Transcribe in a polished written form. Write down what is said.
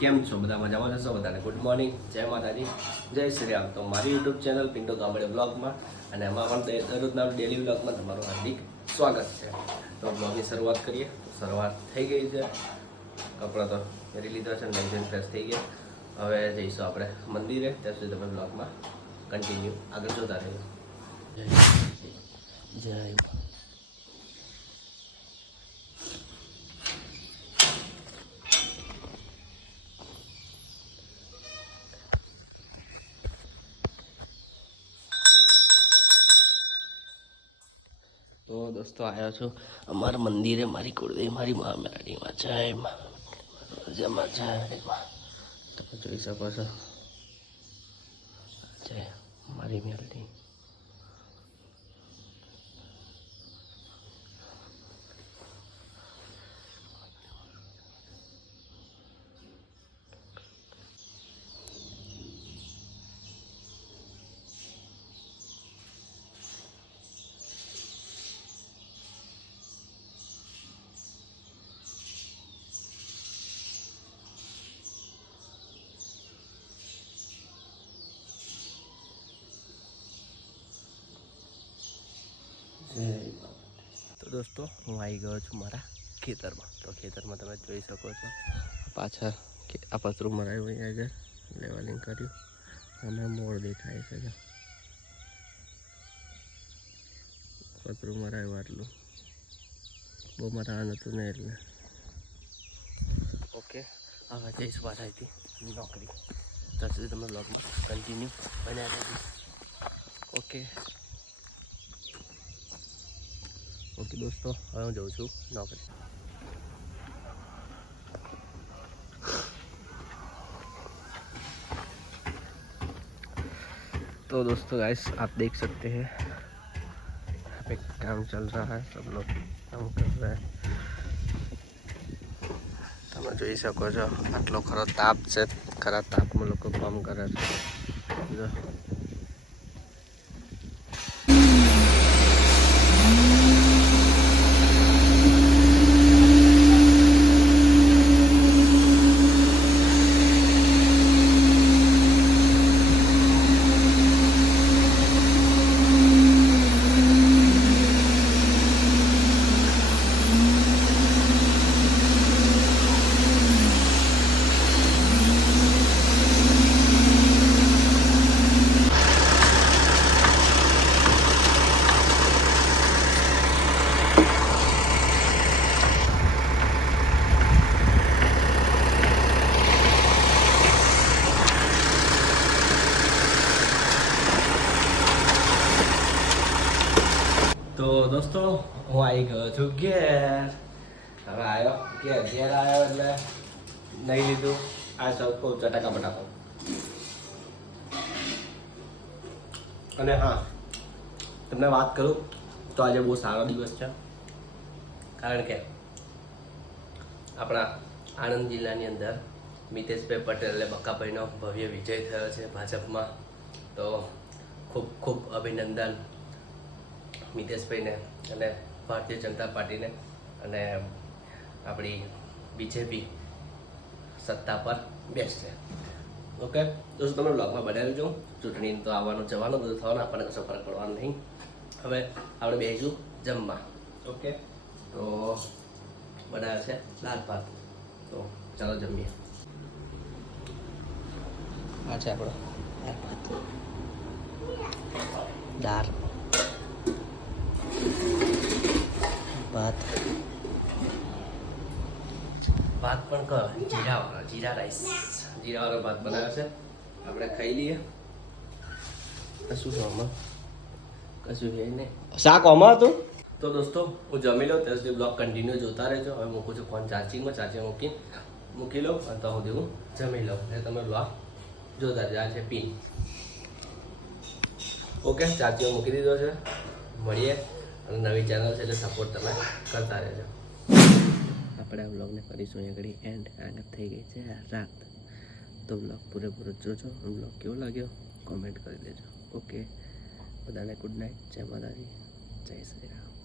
કેમ છો બધા? મજામાં જશો બધાને? ગુડ મોર્નિંગ, જય માતાજી, જય શ્રી રામ. તો મારી યુટ્યુબ ચેનલ પિન્ટો ગામડે બ્લોગમાં અને એમાં પણ દરરોજના ડેલી બ્લોગમાં તમારું હાર્દિક સ્વાગત છે. તો બ્લોગની શરૂઆત કરીએ. તો શરૂઆત થઈ ગઈ છે. કપડાં તો પહેરી લીધા છે, નાઈ ફ્રેશ થઈ ગયા. હવે જઈશું આપણે મંદિરે. ત્યાં સુધી તમે બ્લોગમાં કન્ટિન્યુ આગળ જોતા રહેજો. જય તો દોસ્તો આવ્યો છું અમારા મંદિરે, મારી કુળદેવી મારી મા મેળડીમાં. જયમાં જયમાં તમે જોઈ શકો છો. જય મારી મેળડી. તો દોસ્તો હું આવી ગયો છું મારા ખેતરમાં. તો ખેતરમાં તમે જોઈ શકો છો પાછળ આ પતરું મરાયું, અહીંયા આગળ લેવલિંગ કર્યું. અમે મોર દેખાય છે, પતરું મરાયું આટલું. બહુ મરાવાનું હતું ને એટલે. ઓકે, હવે જઈશ પાછળથી નોકરી. ત્યાં સુધી તમે બ્લોગમાં કન્ટિન્યુ બન્યા રહેજો. ઓકે ઓકે દોસ્તો, હવે હું જઉં છું નોકરી. तो दोस्तों गाइस, आप देख सकते हैं यहाँ पे काम चल रहा है, सब लोग काम कर रहे हैं. તમે જોઈ શકો છો આટલો ખરો તાપ છે. ખરા તાપમાં લોકો કામ કરે છે. જો તો દોસ્તો હું આવી ગયો છું ઘેર. હવે આવ્યો ઘેર આવ્યો એટલે નહીં લીધું આ સૌ ચટાકા બટાકો. અને હા, તમને વાત કરું તો આજે બહુ સારો દિવસ છે. કારણ કે આપણા આણંદ જિલ્લાની અંદર મિતેશભાઈ પટેલ એટલે બકાભાઈનો ભવ્ય વિજય થયો છે ભાજપમાં. તો ખૂબ ખૂબ અભિનંદન મિતેશભાઈને અને ભારતીય જનતા પાર્ટીને. અને આપણી બીજેપી સત્તા પર બેસશે. ઓકે દોસ્તો, તમે બ્લોગમાં બનાવી રહેજો. ચૂંટણી તો આવવાનું જવાનું બધું થવાનું, આપણને કશો ફરક પડવાનો નહીં. હવે આપણે બેસીશું જમવા. ઓકે, તો બનાવ્યા છે દાળ ભાત. તો ચાલો જમીએ. આ છે આપણો દાળ ભાત. દાળ ભાત ભાત પણ કહો જીરાવાળો, જીરા રાઈસ, જીરાવાળો ભાત બનાવ્યો છે. આપણે ખાઈ લઈએ. કશું છે આમાં? કશું છે નહીં. શાક આમાં હતું. તો દોસ્તો હું જમી લઉં ત્યાં સુધી બ્લોગ કન્ટિન્યુ જોતા રહેજો. હવે મૂકું છું ફોન ચાર્જિંગમાં. ચાર્જિંગ મૂકી લઉં અને તો સુધી હું જમી લઉં એટલે તમે બ્લોગ જોતા રહેજો. આ છે પિન. ઓકે, ચાર્જિંગ મૂકી દીધો છે. મળીએ. અને નવી ચેનલ છે એટલે સપોર્ટ તમે કરતા રહેજો. આપણે આ બ્લોગને કરીશું અહીં આગળ એન્ડ. આગળ થઈ ગઈ છે રાત. તો બ્લોગ પૂરેપૂરો જોજો. બ્લોગ કેવો લાગ્યો કોમેન્ટ કરી દેજો. ઓકે, બધાને ગુડ નાઇટ. જય માતાજી, જય શ્રી રામ.